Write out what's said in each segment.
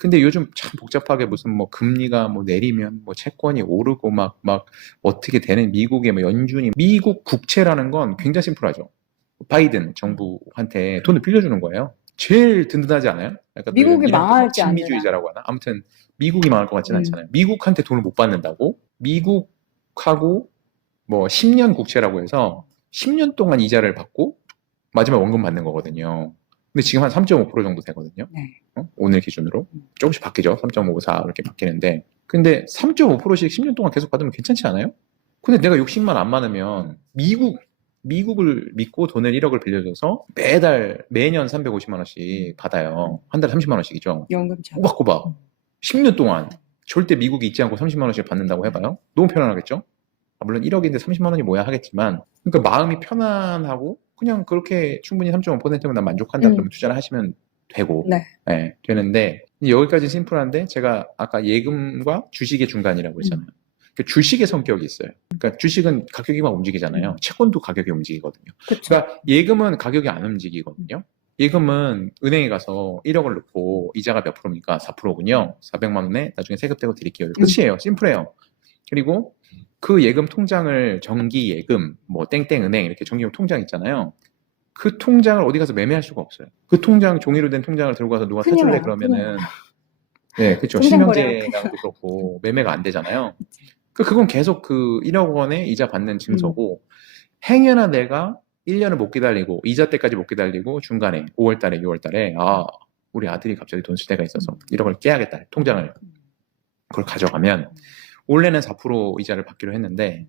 근데 요즘 참 복잡하게 무슨 뭐 금리가 뭐 내리면 뭐 채권이 오르고 막 어떻게 되는 미국의 뭐 연준이 미국 국채라는 건 굉장히 심플하죠. 바이든 정부한테 돈을 빌려주는 거예요. 제일 든든하지 않아요? 약간 또 미국이 이런 또 망할지 친미주의자라고 하나? 아무튼 미국이 망할 것 같지는 않잖아요. 미국한테 돈을 못 받는다고? 미국하고 뭐 10년 국채라고 해서 10년 동안 이자를 받고 마지막 원금 받는 거거든요. 근데 지금 한 3.5% 정도 되거든요. 네. 오늘 기준으로. 조금씩 바뀌죠. 3.5, 4 이렇게 바뀌는데. 근데 3.5%씩 10년 동안 계속 받으면 괜찮지 않아요? 근데 내가 60만 안 많으면 미국을 믿고 돈을 1억을 빌려줘서 매년 350만 원씩 받아요. 한 달에 30만 원씩이죠. 연금처럼. 꼬박꼬박. 10년 동안 절대 미국이 잊지 않고 30만 원씩 받는다고 해봐요. 너무 편안하겠죠? 물론 1억인데 30만 원이 뭐야 하겠지만, 그러니까 마음이 편안하고 그냥 그렇게 충분히 3.5%면 난 만족한다 그러면 투자를 하시면 되고, 네. 네, 되는데 여기까지 심플한데 제가 아까 예금과 주식의 중간이라고 했잖아요. 그러니까 주식의 성격이 있어요. 그러니까 주식은 가격이 막 움직이잖아요. 채권도 가격이 움직이거든요. 그쵸. 그러니까 예금은 가격이 안 움직이거든요. 예금은 은행에 가서 1억을 넣고 이자가 몇 프로입니까? 4%군요. 400만 원에 나중에 세금 떼고 드릴게요. 끝이에요. 심플해요. 그리고 그 예금 통장을 정기 예금, 뭐 땡땡은행 이렇게 정기예금 통장 있잖아요. 그 통장을 어디 가서 매매할 수가 없어요. 그 통장 종이로 된 통장을 들고 가서 누가 큰일 사줄래 나요. 그러면은 네, 그렇죠. 통장 거래가 실명제랑도 그렇고 매매가 안 되잖아요. 그건 계속 그 1억 원의 이자 받는 증서고 행여나 내가 1년을 못 기다리고 이자 때까지 못 기다리고 중간에 5월 달에 6월 달에 우리 아들이 갑자기 돈 쓸 때가 있어서 1억을 깨야겠다. 통장을 그걸 가져가면 원래는 4% 이자를 받기로 했는데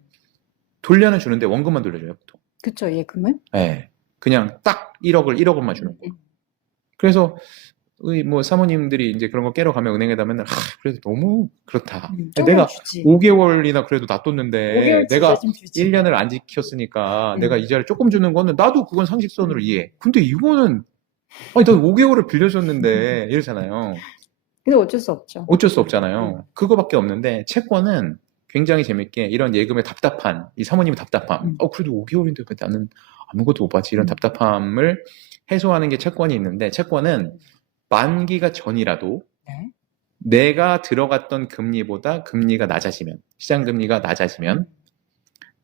돌려는 주는데 원금만 돌려줘요, 보통. 그쵸, 예금은? 네. 그냥 딱 1억만 주는 거예요. 그래서 뭐 사모님들이 이제 그런 거 깨러 가면 은행에다 맨날 그래도 너무 그렇다. 내가 주지. 5개월이나 그래도 놔뒀는데 5개월 내가 좀 주지. 1년을 안 지켰으니까 내가 이자를 조금 주는 거는 나도 그건 상식선으로 이해해. 근데 이거는 아니 난 5개월을 빌려줬는데 이러잖아요. 근데 어쩔 수 없죠. 어쩔 수 없잖아요. 그거밖에 없는데 채권은 굉장히 재밌게 이런 예금의 답답한 이 사모님의 답답함. 그래도 5개월인데 왜 나는 아무것도 못 받지 이런 답답함을 해소하는 게 채권이 있는데 채권은 만기가 전이라도 내가 들어갔던 금리보다 금리가 낮아지면 시장 금리가 낮아지면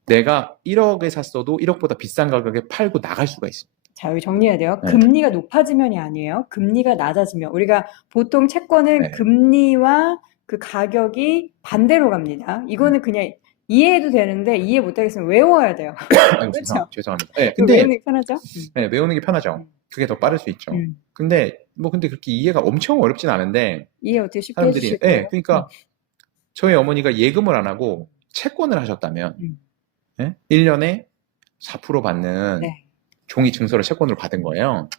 내가 1억에 샀어도 1억보다 비싼 가격에 팔고 나갈 수가 있습니다. 자, 여기 정리해야 돼요. 네. 금리가 높아지면이 아니에요. 금리가 낮아지면. 우리가 보통 채권은 네. 금리와 그 가격이 반대로 갑니다. 이거는 그냥 이해해도 되는데 이해 못하겠으면 외워야 돼요. 그렇죠? 죄송합니다. 네, 근데 근데 외우는 게 편하죠? 네, 외우는 게 편하죠. 그게 더 빠를 수 있죠. 근데 그렇게 이해가 엄청 어렵진 않은데 이해 어떻게 쉽게 사람들이 해주실 거예요? 네, 그러니까 저희 어머니가 예금을 안 하고 채권을 하셨다면 1년에 4% 받는 종이 증서를 채권으로 받은 거예요.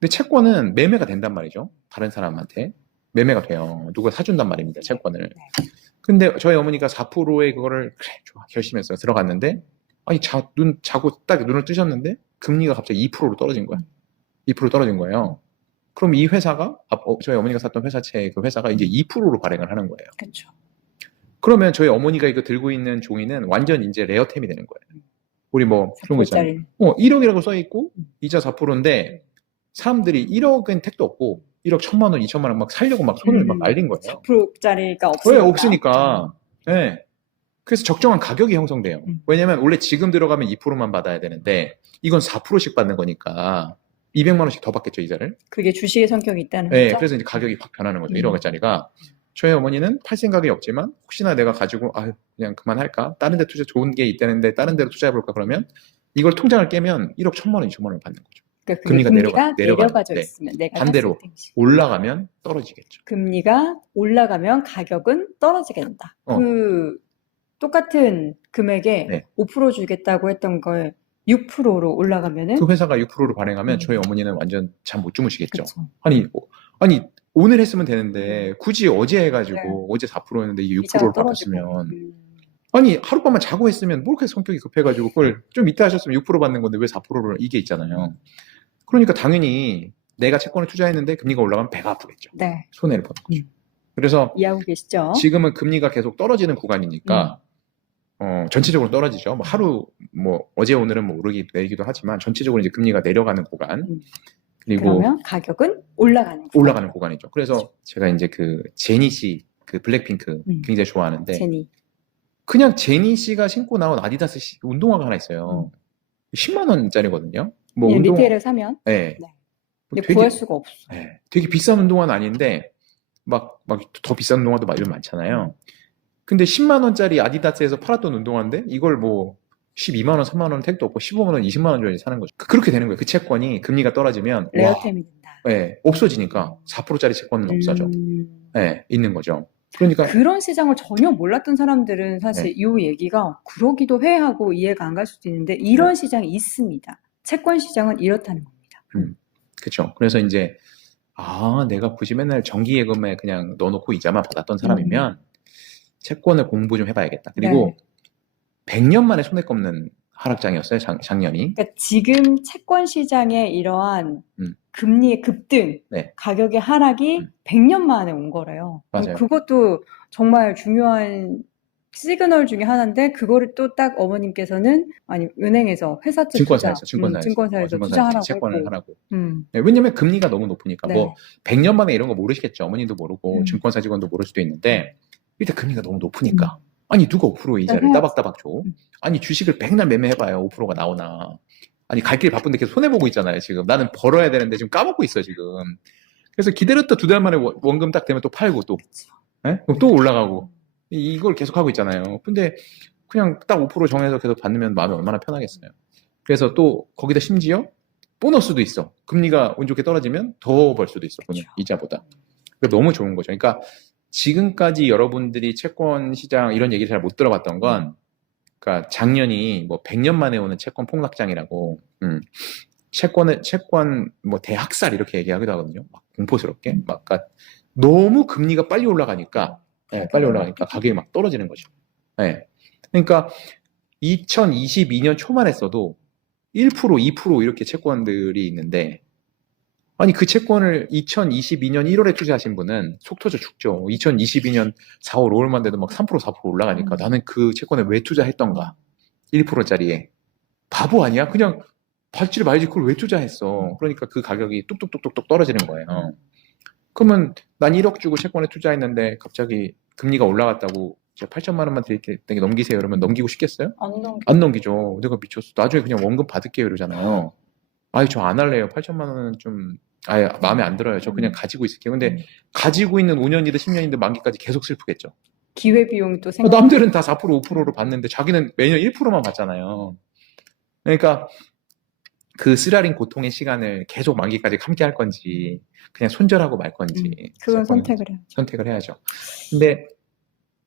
근데 채권은 매매가 된단 말이죠. 다른 사람한테 매매가 돼요. 누가 사준단 말입니다. 채권을. 근데 저희 어머니가 4%의 그거를 그래 좋아 결심했어요. 들어갔는데 자고 딱 눈을 뜨셨는데 금리가 갑자기 2%로 떨어진 거야. 2% 떨어진 거예요. 그럼 이 회사가 저희 어머니가 샀던 회사채 그 회사가 이제 2%로 발행을 하는 거예요. 그렇죠. 그러면 저희 어머니가 이거 들고 있는 종이는 완전 이제 레어템이 되는 거예요. 우리 뭐 그런 거 있잖아요. 1억이라고 써 있고 이자 4%인데 사람들이 1억은 택도 없고 1억 1,000만 원, 2천만 원 막 살려고 막 손을 막 말린 거예요. 4%짜리가 왜 없으니까. 없으니까. 네. 그래서 적정한 가격이 형성돼요. 왜냐면 원래 지금 들어가면 2%만 받아야 되는데 이건 4%씩 받는 거니까 200만 원씩 더 받겠죠, 이자를. 그게 주식의 성격이 있다는 네, 거죠? 그래서 이제 가격이 확 변하는 거죠. 1억짜리가. 저희 어머니는 팔 생각이 없지만 혹시나 내가 가지고 그냥 그만할까? 다른 데 좋은 게 있다는데 다른 데로 투자해볼까? 그러면 이걸 통장을 깨면 1억 1,000만 원, 2천만 원을 받는 거죠. 그러니까 금리가 내려가져 네. 있으면 내가 반대로 올라가면 떨어지겠죠. 금리가 올라가면 가격은 떨어지게 된다. 그 똑같은 금액에 5% 주겠다고 했던 걸 6%로 올라가면은 그 회사가 6%로 발행하면 저희 어머니는 완전 잠 못 주무시겠죠. 아니 오늘 했으면 되는데 굳이 어제 해가지고 어제 4%였는데 이게 6%로 바뀌었으면 아니 하룻밤만 자고 했으면 뭐 그렇게 성격이 급해가지고 그걸 좀 이따 하셨으면 6% 받는 건데 왜 4%를 이게 있잖아요. 그러니까 당연히 내가 채권을 투자했는데 금리가 올라가면 배가 아프겠죠. 네. 손해를 보는 거죠. 그래서 이해하고 계시죠? 지금은 금리가 계속 떨어지는 구간이니까 전체적으로 떨어지죠. 어제 오늘은 오르기 내리기도 하지만 전체적으로 이제 금리가 내려가는 구간. 그리고 그러면 가격은 올라가는 올라가는 구간이죠. 그래서 제가 이제 그 제니 씨, 그 블랙핑크 굉장히 좋아하는데 제니. 그냥 제니 씨가 신고 나온 아디다스 운동화가 하나 있어요. 10만 원짜리거든요. 뭐 그냥 운동, 리테일에 사면. 네. 네. 근데 되게, 구할 수가 없어. 네. 되게 비싼 운동화는 아닌데 막 더 비싼 운동화도 막 이런 많잖아요. 근데 10만 원짜리 아디다스에서 팔았던 운동화인데 이걸 뭐 12만 원, 3만 원 택도 없고 15만 원, 20만 원 줘야지 사는 거죠. 그렇게 되는 거예요. 그 채권이 금리가 떨어지면 레어템이 된다. 네, 없어지니까 4%짜리 채권은 없어져. 네, 있는 거죠. 그러니까 그런 시장을 전혀 몰랐던 사람들은 사실 이 얘기가 그러기도 해하고 이해가 안 갈 수도 있는데 이런 시장이 있습니다. 채권 시장은 이렇다는 겁니다. 그렇죠. 그래서 이제 내가 굳이 맨날 정기예금에 그냥 넣어놓고 이자만 받았던 사람이면 채권을 공부 좀 해봐야겠다. 그리고 100년 만에 손에 꼽는 하락장이었어요, 작년이. 그러니까 지금 채권 시장의 이러한 금리의 급등, 가격의 하락이 100년 만에 온 거래요. 맞아요. 그것도 정말 중요한 시그널 중에 하나인데 그거를 또 딱 어머님께서는 은행에서 회사채 증권사에서 투자하라고 채권을 했고. 하라고. 네, 왜냐면 금리가 너무 높으니까 뭐 100년 만에 이런 거 모르시겠죠. 어머님도 모르고 증권사 직원도 모를 수도 있는데 일단 금리가 너무 높으니까. 아니 누가 5% 이자를 따박따박 줘? 아니 주식을 백날 매매해봐요. 5%가 나오나. 아니 갈 길 바쁜데 계속 손해보고 있잖아요. 지금 나는 벌어야 되는데 지금 까먹고 있어 지금. 그래서 기다렸다 2달 만에 원금 딱 되면 또 팔고 또. 네? 그럼 또 올라가고. 이걸 계속 하고 있잖아요. 근데 그냥 딱 5% 정해서 계속 받으면 마음이 얼마나 편하겠어요. 그래서 또 거기다 심지어 보너스도 있어. 금리가 운 좋게 떨어지면 더 벌 수도 있어. 그렇죠. 이자보다. 너무 좋은 거죠. 그러니까 지금까지 여러분들이 채권 시장 이런 얘기를 잘 못 들어봤던 건 그러니까 작년이 뭐 100년 만에 오는 채권 폭락장이라고 채권 뭐 대학살 이렇게 얘기하기도 하거든요. 막 공포스럽게 막 그러니까 너무 금리가 빨리 올라가니까 가격이 막 떨어지는 거죠. 네. 그러니까 2022년 초만 했어도 1%, 2% 이렇게 채권들이 있는데 아니 그 채권을 2022년 1월에 투자하신 분은 속 터져 죽죠. 2022년 4월, 5월만 돼도 막 3%, 4% 올라가니까 나는 그 채권에 왜 투자했던가? 1%짜리에. 바보 아니야? 그냥 받지를 말지 그걸 왜 투자했어? 그러니까 그 가격이 뚝뚝뚝뚝 떨어지는 거예요. 그러면 난 1억 주고 채권에 투자했는데 갑자기 금리가 올라갔다고 8천만 원만 드릴게 넘기세요. 이러면 넘기고 싶겠어요? 안 넘기죠. 내가 미쳤어. 나중에 그냥 원금 받을게요. 이러잖아요. 아니 저 안 할래요. 8천만 원은 좀 아예 마음에 안 들어요. 저 그냥 가지고 있을게요. 근데 가지고 있는 5년이든 10년이든 만기까지 계속 슬프겠죠. 기회비용이 또 생겨. 남들은 다 4%, 5%로 받는데 자기는 매년 1%만 받잖아요. 그러니까 그 쓰라린 고통의 시간을 계속 만기까지 함께 할 건지 그냥 손절하고 말 건지 그건 선택을 해야죠. 근데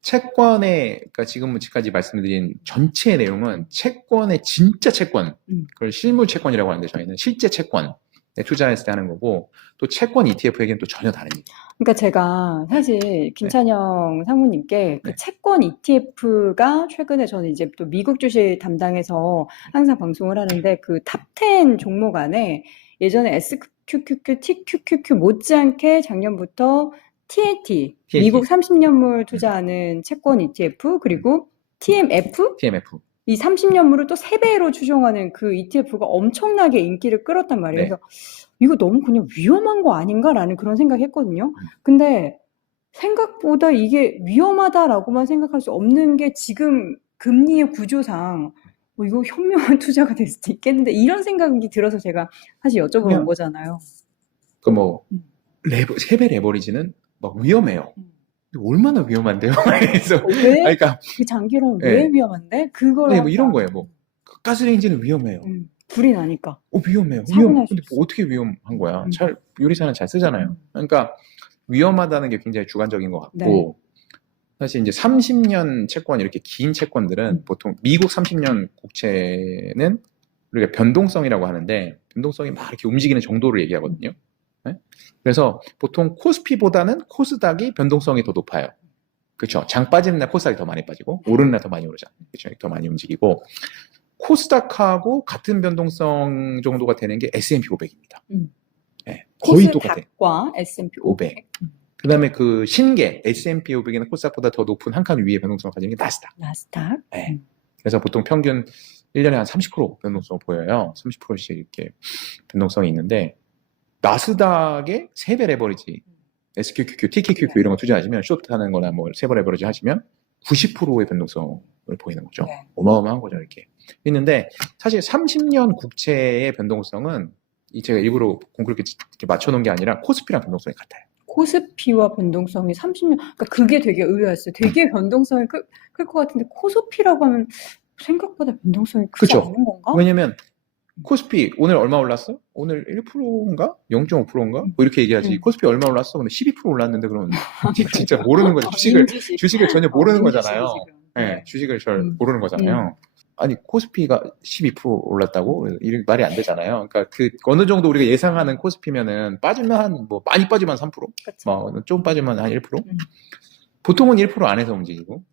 채권의 그러니까 지금까지 말씀드린 전체 내용은 채권의 진짜 채권 그걸 실물 채권이라고 하는데 저희는 실제 채권에 투자했을 때 하는 거고 또 채권 ETF에게는 또 전혀 다릅니다. 그러니까 제가 사실 김찬영 상무님께 그 채권 ETF가 최근에 저는 이제 또 미국 주식 담당해서 항상 방송을 하는데 그 탑10 종목 안에 예전에 SQQQ, TQQQ 못지않게 작년부터 TAT, 미국 30년물 투자하는 채권 ETF 그리고 TMF 이 30년물을 또 3배로 추종하는 그 ETF가 엄청나게 인기를 끌었단 말이에요. 그래서 이거 너무 그냥 위험한 거 아닌가라는 그런 생각했거든요. 근데 생각보다 이게 위험하다라고만 생각할 수 없는 게 지금 금리의 구조상 이거 현명한 투자가 될 수도 있겠는데 이런 생각이 들어서 제가 사실 여쭤보는 거잖아요. 그 뭐 3배 레버리지는 막 위험해요. 얼마나 위험한데요? 그래서 그러니까 그 장기론 왜 위험한데? 그걸 뭐 이런 거예요. 뭐 가스레인지는 위험해요. 불이 나니까. 위험해요. 근데 뭐 어떻게 위험한 거야? 요리사는 잘 쓰잖아요. 그러니까 위험하다는 게 굉장히 주관적인 것 같고 사실 이제 30년 채권 이렇게 긴 채권들은 보통 미국 30년 국채는 우리가 변동성이라고 하는데 변동성이 막 이렇게 움직이는 정도를 얘기하거든요. 네? 그래서 보통 코스피보다는 코스닥이 변동성이 더 높아요. 그렇죠. 장 빠지는 날 코스닥이 더 많이 빠지고 오르는 날 더 많이 오르잖아요. 그렇죠. 더 많이 움직이고 코스닥하고 같은 변동성 정도가 되는 게 S&P 500입니다. 네, 거의 똑같아요. 코스닥과 S&P 500. 그 다음에 그 신계 S&P 500에는 코스닥보다 더 높은 한 칸 위에 변동성을 가지는 게 나스닥. 네. 그래서 보통 평균 1년에 한 30% 변동성을 보여요. 30%씩 이렇게 변동성이 있는데 나스닥의 3배 레버리지, SQQQ, TQQQ 이런 거 투자하시면, 쇼트하는 거나 뭐 3배 레버리지 하시면 90%의 변동성을 보이는 거죠. 네. 어마어마한 거죠, 이렇게. 있는데, 사실 30년 국채의 변동성은, 제가 일부러 공구를 이렇게 맞춰놓은 게 아니라 코스피랑 변동성이 같아요. 코스피와 변동성이 30년, 그러니까 그게 되게 의외였어요. 되게 변동성이 클 것 같은데 코스피라고 하면 생각보다 변동성이 크지 그쵸? 않은 건가? 왜냐면 코스피 오늘 얼마 올랐어? 오늘 1%인가? 0.5%인가? 뭐 이렇게 얘기하지. 코스피 얼마 올랐어? 근데 12% 올랐는데 그러면 진짜 모르는 거죠. 주식을 전혀 모르는 거잖아요. 네, 주식을 잘 모르는 거잖아요. 아니 코스피가 12% 올랐다고? 이게 말이 안 되잖아요. 그러니까 그 어느 정도 우리가 예상하는 코스피면은 빠지면 한 뭐 많이 빠지면 3%, 뭐 좀 빠지면 한 1%. 보통은 1% 안에서 움직이고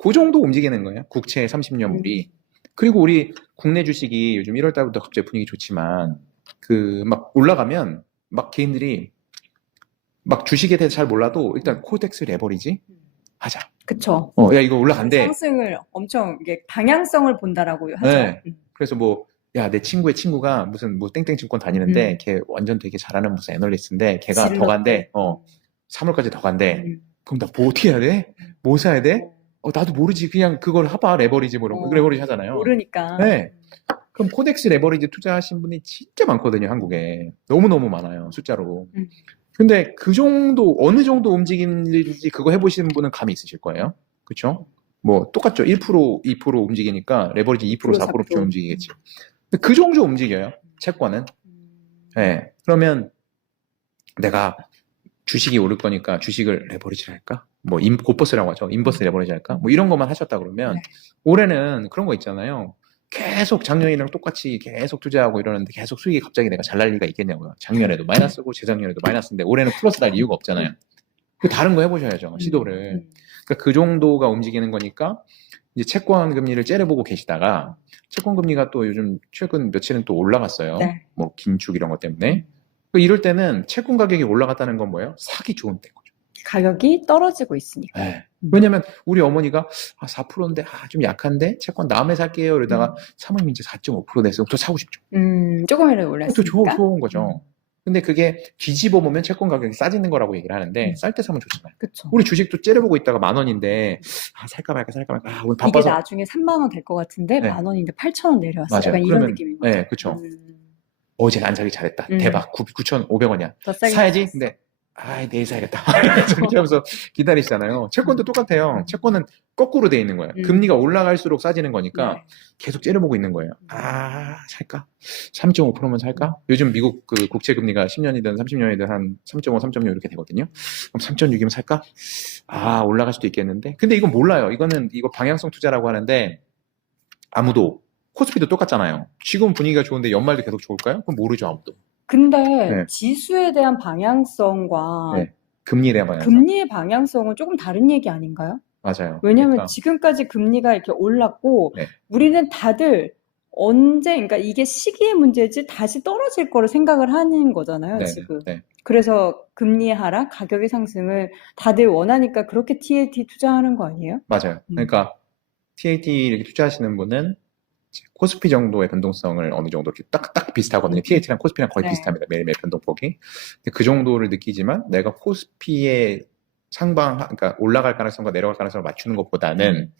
그 정도 움직이는 거예요. 국채 30년물이. 그리고 우리 국내 주식이 요즘 1월 달부터 갑자기 분위기 좋지만 그 막 올라가면 막 개인들이 막 주식에 대해서 잘 몰라도 일단 코덱스 레버리지 하자. 그쵸. 야 이거 올라간대. 상승을 엄청 이게 방향성을 본다라고 하죠. 네. 그래서 뭐 야, 내 친구의 친구가 무슨 뭐 땡땡 증권 다니는데 걔 완전 되게 잘하는 무슨 애널리스트인데 걔가 더 간대. 3월까지 더 간대. 그럼 나 뭐 어떻게 해야 돼? 뭐 사야 돼? 나도 모르지. 그냥 그걸 해봐. 레버리지 뭐 이런 거. 레버리지 하잖아요. 모르니까. 네. 그럼 코덱스 레버리지 투자하신 분이 진짜 많거든요. 한국에. 너무너무 많아요. 숫자로. 근데 그 정도 어느 정도 움직이는지 그거 해보시는 분은 감이 있으실 거예요. 그렇죠? 뭐 똑같죠. 1%, 2% 움직이니까 레버리지 2%, 4%쯤 움직이겠지. 근데 그 정도 움직여요. 채권은. 네. 그러면 내가 주식이 오를 거니까 주식을 레버리지를 할까? 뭐 고버스라고 하죠. 인버스 레버리지 할까? 뭐 이런 것만 하셨다 그러면 올해는 그런 거 있잖아요. 계속 작년이랑 똑같이 계속 투자하고 이러는데 계속 수익이 갑자기 내가 잘 날 리가 있겠냐고요. 작년에도 마이너스고 재작년에도 마이너스인데 올해는 플러스 날 이유가 없잖아요. 그 다른 거 해보셔야죠. 시도를. 그러니까 그 정도가 움직이는 거니까 이제 채권 금리를 째려보고 계시다가 채권 금리가 또 요즘 최근 며칠은 또 올라갔어요. 네. 뭐 긴축 이런 것 때문에. 이럴 때는 채권 가격이 올라갔다는 건 뭐예요? 사기 좋은 때인 거죠. 가격이 떨어지고 있으니까. 네. 왜냐면 우리 어머니가 4%인데 좀 약한데 채권 다음에 살게요. 이러다가 사모님 이제 4.5% 됐어요. 더 사고 싶죠. 조금이라도 올랐으니까. 또 좋은 거죠. 근데 그게 뒤집어 보면 채권 가격이 싸지는 거라고 얘기를 하는데 쌀 때 사면 좋잖아요. 그쵸. 우리 주식도 째려보고 있다가 10,000원인데 살까 말까 오늘 바빠서 이게 나중에 3만 원 될 것 같은데 네. 10,000원인데 8,000원 내려왔어요. 맞아요. 약간 이런 느낌인 거죠. 네, 그렇죠. 어제 안 사기 잘했다. 대박. 9,500원이야. 더 싸게 사야지. 샀어. 근데 내일 사야겠다. 이렇게 하면서 기다리시잖아요. 채권도 똑같아요. 채권은 거꾸로 돼 있는 거예요. 금리가 올라갈수록 싸지는 거니까 계속 째려보고 있는 거예요. 살까? 3.5%면 살까? 요즘 미국 그 국채 금리가 10년이든 30년이든 한 3.5, 3.6 이렇게 되거든요. 그럼 3.6이면 살까? 올라갈 수도 있겠는데. 근데 이건 몰라요. 이거 방향성 투자라고 하는데 아무도 코스피도 똑같잖아요. 지금 분위기가 좋은데 연말도 계속 좋을까요? 그건 모르죠, 아무도. 근데 지수에 대한 방향성과 금리에 대한 방향성. 금리의 방향성은 조금 다른 얘기 아닌가요? 맞아요. 왜냐면 그러니까. 지금까지 금리가 이렇게 올랐고 우리는 다들 언제, 그러니까 이게 시기의 문제지 다시 떨어질 거를 생각을 하는 거잖아요, 지금. 그래서 금리의 하락, 가격의 상승을 다들 원하니까 그렇게 TLT 투자하는 거 아니에요? 맞아요. 그러니까 TLT 이렇게 투자하시는 분은 코스피 정도의 변동성을 어느 정도 이렇게 딱 비슷하거든요. TLT랑 코스피랑 거의 비슷합니다. 매일매일 변동폭이. 근데 그 정도를 느끼지만 내가 코스피의 그러니까 올라갈 가능성과 내려갈 가능성을 맞추는 것보다는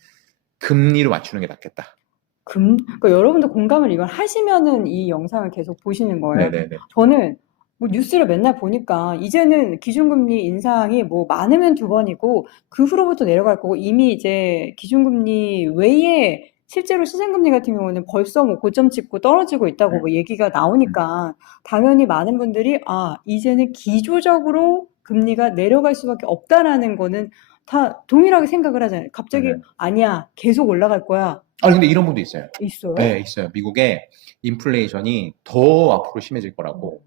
금리로 맞추는 게 낫겠다. 그러니까 여러분도 공감을 이걸 하시면은 이 영상을 계속 보시는 거예요. 네네네. 저는 뭐 뉴스를 맨날 보니까 이제는 기준금리 인상이 뭐 많으면 2번이고 그 후로부터 내려갈 거고 이미 이제 기준금리 외에 실제로 시장금리 같은 경우는 벌써 뭐 고점 찍고 떨어지고 있다고 뭐 얘기가 나오니까 당연히 많은 분들이 이제는 기조적으로 금리가 내려갈 수밖에 없다라는 거는 다 동일하게 생각을 하잖아요. 갑자기 아니야, 계속 올라갈 거야. 근데 이런 분도 있어요. 있어요? 네, 있어요. 미국에 인플레이션이 더 앞으로 심해질 거라고.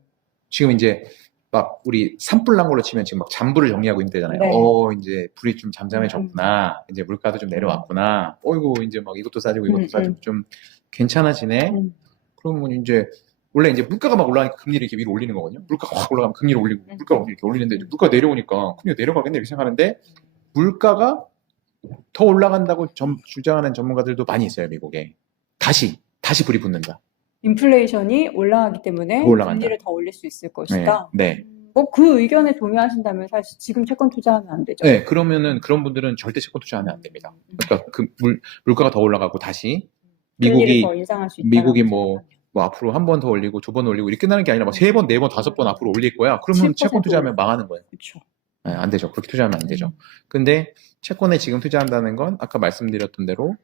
지금 이제 막 우리 산불 난 걸로 치면 지금 막 잔불을 정리하고 있는 때잖아요. 이제 불이 좀 잠잠해졌구나. 이제 물가도 좀 내려왔구나. 어이구, 이제 막 이것도 싸지고 이것도 싸지고 좀 괜찮아지네. 그러면 이제 원래 이제 물가가 막 올라가니까 금리를 이렇게 위로 올리는 거거든요. 물가가 확 올라가면 금리를 올리고 물가가 이렇게 올리는데 물가가 내려오니까 금리가 내려가겠네 이렇게 생각하는데 물가가 더 올라간다고 주장하는 전문가들도 많이 있어요, 미국에. 다시 불이 붙는다. 인플레이션이 올라가기 때문에 더 올라간다. 금리를 더 올릴 수 있을 것이다. 네. 뭐 그 의견에 동의하신다면 사실 지금 채권 투자하면 안 되죠. 네, 그러면은 그런 분들은 절대 채권 투자하면 안 됩니다. 그러니까 그 물가가 더 올라가고 다시 금리를 더 인상할 수 있다. 미국이 뭐 앞으로 한 번 더 올리고 두 번 올리고 이렇게 끝나는 게 아니라 막 3번, 4번, 5번 앞으로 올릴 거야. 그러면 7% 채권 투자하면 망하는 거예요. 그렇죠. 네, 안 되죠. 그렇게 투자하면 안 되죠. 근데 채권에 지금 투자한다는 건 아까 말씀드렸던 대로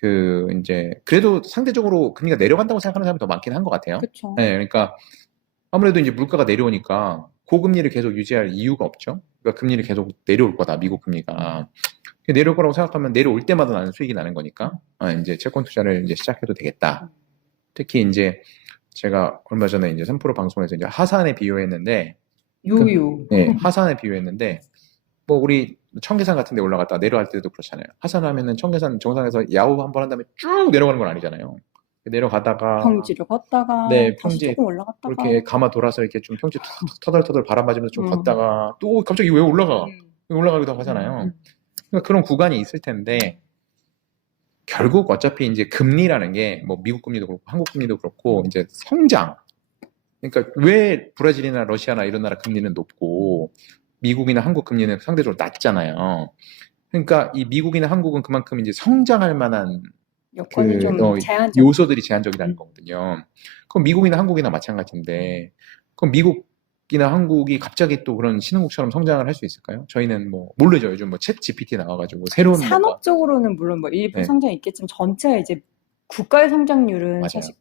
그 이제 그래도 상대적으로 금리가 내려간다고 생각하는 사람이 더 많긴 한 것 같아요. 그렇죠. 네, 그러니까 아무래도 이제 물가가 내려오니까 고금리를 계속 유지할 이유가 없죠. 그러니까 금리를 계속 내려올 거다. 미국 금리가 내려올 거라고 생각하면 내려올 때마다 나는 수익이 나는 거니까 이제 채권 투자를 이제 시작해도 되겠다. 특히 이제 제가 얼마 전에 이제 3프로 방송에서 이제 하산에 비유했는데 네, 하산에 비유했는데 뭐 우리 청계산 같은 데 올라갔다 내려갈 때도 그렇잖아요. 하산하면은 청계산 정상에서 야후 한번 한 다음에 쭉 내려가는 건 아니잖아요. 내려가다가 평지를 걷다가 네, 다시 평지 조금 올라갔다가 이렇게 감아 돌아서 이렇게 좀 평지 터덜터덜 바람 맞으면서 좀 걷다가 또 갑자기 왜 올라가? 올라가기도 하잖아요. 그러니까 그런 구간이 있을 텐데 결국 어차피 이제 금리라는 게 뭐 미국 금리도 그렇고 한국 금리도 그렇고 이제 성장. 그러니까 왜 브라질이나 러시아나 이런 나라 금리는 높고 미국이나 한국 금리는 상대적으로 낮잖아요. 그러니까 이 미국이나 한국은 그만큼 이제 성장할 만한 여건이 좀 제한적. 요소들이 제한적이라는 거거든요. 그럼 미국이나 한국이나 마찬가지인데 그럼 미국이나 한국이 갑자기 또 그런 신흥국처럼 성장을 할 수 있을까요? 저희는 뭐 모르죠. 요즘 뭐 챗 GPT 나와가지고 새로운 산업적으로는 물론 뭐 일부 네. 성장이 있겠지만 전체 이제 국가의 성장률은 맞아요. 사실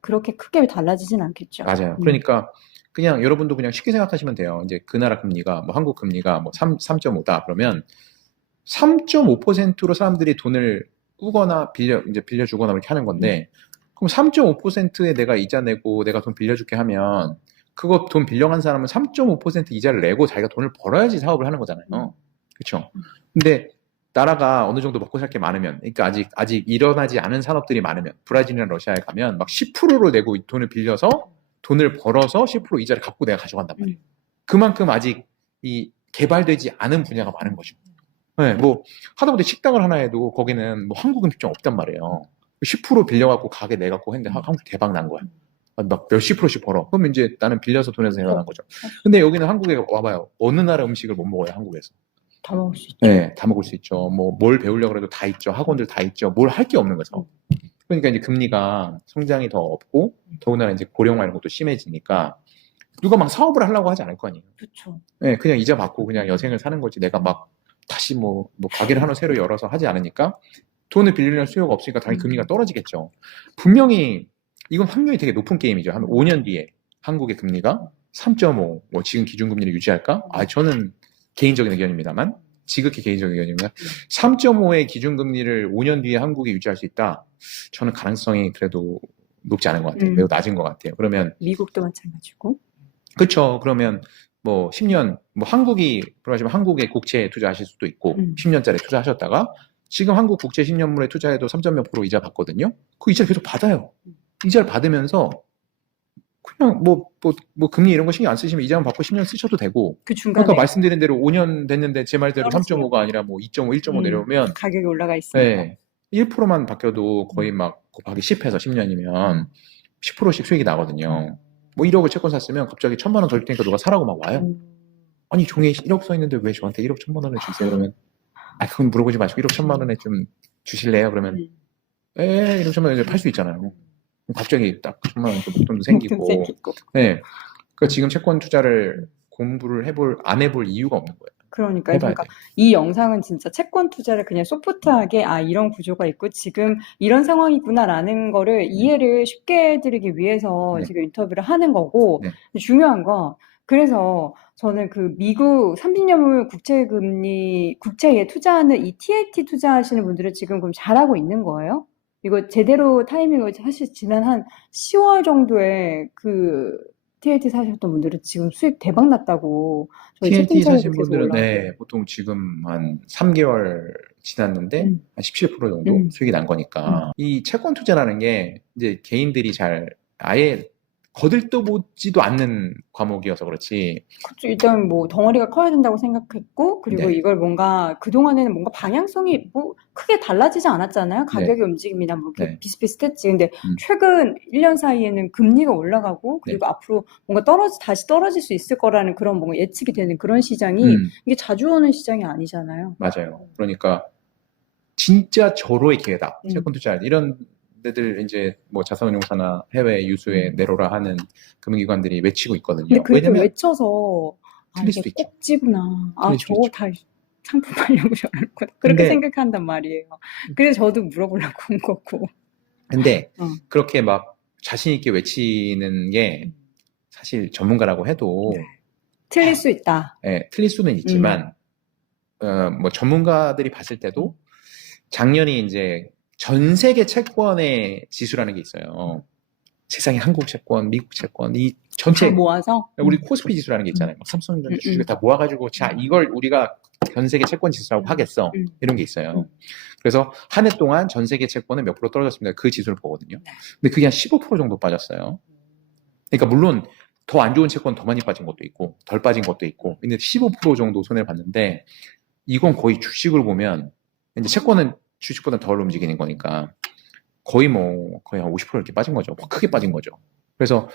그렇게 크게 달라지진 않겠죠. 맞아요. 그러니까 그냥 여러분도 그냥 쉽게 생각하시면 돼요. 이제 그 나라 금리가 뭐 한국 금리가 뭐 3.5다 그러면 3.5%로 사람들이 돈을 꾸거나 빌려주거나 이렇게 하는 건데 그럼 3.5%에 내가 이자 내고 내가 돈 빌려줄게 하면 그거 돈 빌려간 사람은 3.5% 이자를 내고 자기가 돈을 벌어야지 사업을 하는 거잖아요. 그렇죠? 근데 나라가 어느 정도 먹고 살 게 많으면 그러니까 아직 일어나지 않은 산업들이 많으면 브라질이나 러시아에 가면 막 10%를 내고 돈을 빌려서 돈을 벌어서 10% 이자를 갚고 내가 가져간단 말이에요. 그만큼 아직 이 개발되지 않은 분야가 많은 거죠. 네, 뭐 하다못해 식당을 하나 해도 거기는 뭐 한국 음식점 없단 말이에요. 10% 빌려갖고 가게 내갖고 했는데 한국 대박 난 거야. 막 몇십 프로씩 벌어. 그럼 이제 나는 빌려서 돈에서 내려간 거죠. 근데 여기는 한국에 와봐요. 어느 나라 음식을 못 먹어요, 한국에서. 다 먹을 수 있죠. 네, 다 먹을 수 있죠. 뭐 뭘 배우려고 해도 다 있죠. 학원들 다 있죠. 뭘 할 게 없는 거죠. 그러니까 이제 금리가 성장이 더 없고 더군다나 이제 고령화 이런 것도 심해지니까 누가 막 사업을 하려고 하지 않을 거 아니에요. 그렇죠. 네, 그냥 이자 받고 그냥 여생을 사는 거지. 내가 막 다시 뭐 가게를 하나 새로 열어서 하지 않으니까 돈을 빌리는 수요가 없으니까 당연히 금리가 떨어지겠죠. 분명히 이건 확률이 되게 높은 게임이죠. 한 5년 뒤에 한국의 금리가 3.5, 뭐 지금 기준금리를 유지할까? 저는 개인적인 의견입니다만 지극히 개인적인 의견입니다. 3.5의 기준금리를 5년 뒤에 한국이 유지할 수 있다. 저는 가능성이 그래도 높지 않은 것 같아요. 매우 낮은 것 같아요. 그러면 미국도 마찬가지고. 그렇죠. 그러면 뭐 10년 뭐 한국이 그러시면 한국의 국채에 투자하실 수도 있고 10년짜리 투자하셨다가 지금 한국 국채 10년물에 투자해도 3.몇% 이자 받거든요. 그 이자 계속 받아요. 이자를 받으면서 그냥 뭐 금리 이런 거 신경 안 쓰시면 이자만 받고 10년 쓰셔도 되고. 그 중간에 아까 말씀드린 대로 5년 됐는데 제 말대로 3.5가 아니라 뭐 2.5, 1.5 내려오면 가격이 올라가 있으니까. 네, 1%만 바뀌어도 거의 막 곱하기 10해서 10년이면 10%씩 수익이 나거든요. 뭐 1억을 채권 샀으면 갑자기 1,000만 원 더 줄 테니까 누가 사라고 막 와요. 아니 종이에 1억 써 있는데 왜 저한테 1억 1,000만 원을 주세요? 그러면 그건 물어보지 마시고 1억 1,000만 원에 좀 주실래요? 그러면 1억 1,000만 원에 팔 수 있잖아요. 갑자기 딱 1,000만 원 목돈도 생기고. 네. 그러니까 지금 채권 투자를 공부를 안 해볼 이유가 없는 거예요. 그러니까 이 영상은 진짜 채권 투자를 그냥 소프트하게 이런 구조가 있고 지금 이런 상황이구나라는 거를 이해를 쉽게 해드리기 위해서 지금 인터뷰를 하는 거고 중요한 건 그래서 저는 그 미국 30년물 국채에 투자하는 이 TAT 투자하시는 분들은 지금 그럼 잘하고 있는 거예요? 이거 제대로 타이밍을 사실 지난 한 10월 정도에 그 TAT 사셨던 분들은 지금 수익 대박 났다고 저희 TAT 채팅창에도 사신 계속 분들은 올라오고. 보통 지금 한 3개월 지났는데 한 17% 정도 수익이 난 거니까 이 채권 투자라는 게 이제 개인들이 아예 거들떠보지도 않는 과목이어서 그렇지. 그쵸. 일단 뭐 덩어리가 커야 된다고 생각했고, 그리고 네. 이걸 뭔가 그동안에는 뭔가 방향성이 뭐 크게 달라지지 않았잖아요. 네. 가격의 움직임이나 뭐 이렇게 네. 비슷비슷했지. 근데 음. 최근 1년 사이에는 금리가 올라가고, 네. 그리고 앞으로 뭔가 다시 떨어질 수 있을 거라는 그런 뭔가 예측이 되는 그런 시장이 이게 자주 오는 시장이 아니잖아요. 맞아요. 그러니까 진짜 절호의 기회다. 채권 투자 이런 데들 이제 뭐 자산운용사나 해외 유수에 내로라 하는 금융기관들이 외치고 있거든요. 근데 그렇게 왜냐면 외쳐서 틀릴 이게 수도 있죠. 꼭지구나. 틀릴 수도 저거 있죠. 다 상품 하려고 저러는구나. 그렇게 근데 생각한단 말이에요. 그래서 저도 물어보려고 온 거고. 근데 그렇게 막 자신 있게 외치는 게 사실 전문가라고 해도 틀릴 수 있다. 예, 틀릴 수는 있지만 뭐 전문가들이 봤을 때도 작년이 이제 전 세계 채권의 지수라는 게 있어요. 세상에 한국 채권, 미국 채권, 이 전체 다 모아서 우리 코스피 지수라는 게 있잖아요. 삼성전자 주식을 다 모아가지고 자 이걸 우리가 전 세계 채권 지수라고 하겠어. 이런 게 있어요. 그래서 한 해 동안 전 세계 채권은 몇 프로 떨어졌습니다. 그 지수를 보거든요. 근데 그게 한 15% 정도 빠졌어요. 그러니까 물론 더 안 좋은 채권 더 많이 빠진 것도 있고 덜 빠진 것도 있고 근데 15% 정도 손해를 봤는데 이건 거의 주식을 보면 이제 채권은 주식보다 덜 움직이는 거니까 거의 한 50% 이렇게 빠진 거죠. 크게 빠진 거죠. 그래서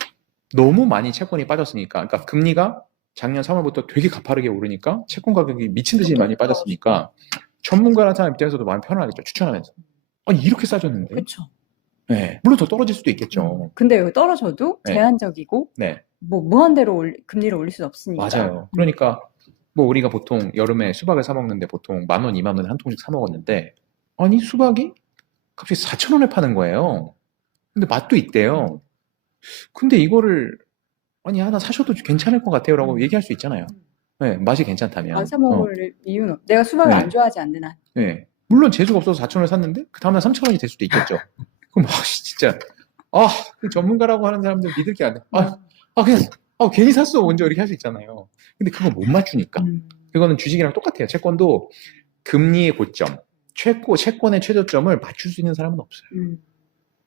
너무 많이 채권이 빠졌으니까, 그러니까 금리가 작년 3월부터 되게 가파르게 오르니까 채권 가격이 미친 듯이 많이 빠졌으니까 전문가라는 사람 입장에서도 마음 편하겠죠. 추천하면서. 아니 이렇게 싸졌는데. 그렇죠. 네, 물론 더 떨어질 수도 있겠죠. 근데 여기 떨어져도 네. 제한적이고 네. 뭐 무한대로 금리를 올릴 수 없으니까. 맞아요. 그러니까 뭐 우리가 보통 여름에 수박을 사 먹는데 보통 10,000원, 20,000원 한 통씩 사 먹었는데 아니 수박이 갑자기 4,000원에 파는 거예요. 근데 맛도 있대요. 근데 이거를 아니 하나 사셔도 괜찮을 것 같아요 라고 얘기할 수 있잖아요. 네, 맛이 괜찮다면. 안 사 먹을 이유는 내가 수박을 네. 안 좋아하지 않는 한. 네. 물론 재수가 없어서 4,000원을 샀는데 그 다음날 3,000원이 될 수도 있겠죠. 그럼 진짜 그 전문가라고 하는 사람들 믿을 게 안 돼. 그냥 괜히 샀어 먼저 이렇게 할 수 있잖아요. 근데 그거 못 맞추니까. 그거는 주식이랑 똑같아요. 채권도 금리의 고점, 채권의 최저점을 맞출 수 있는 사람은 없어요.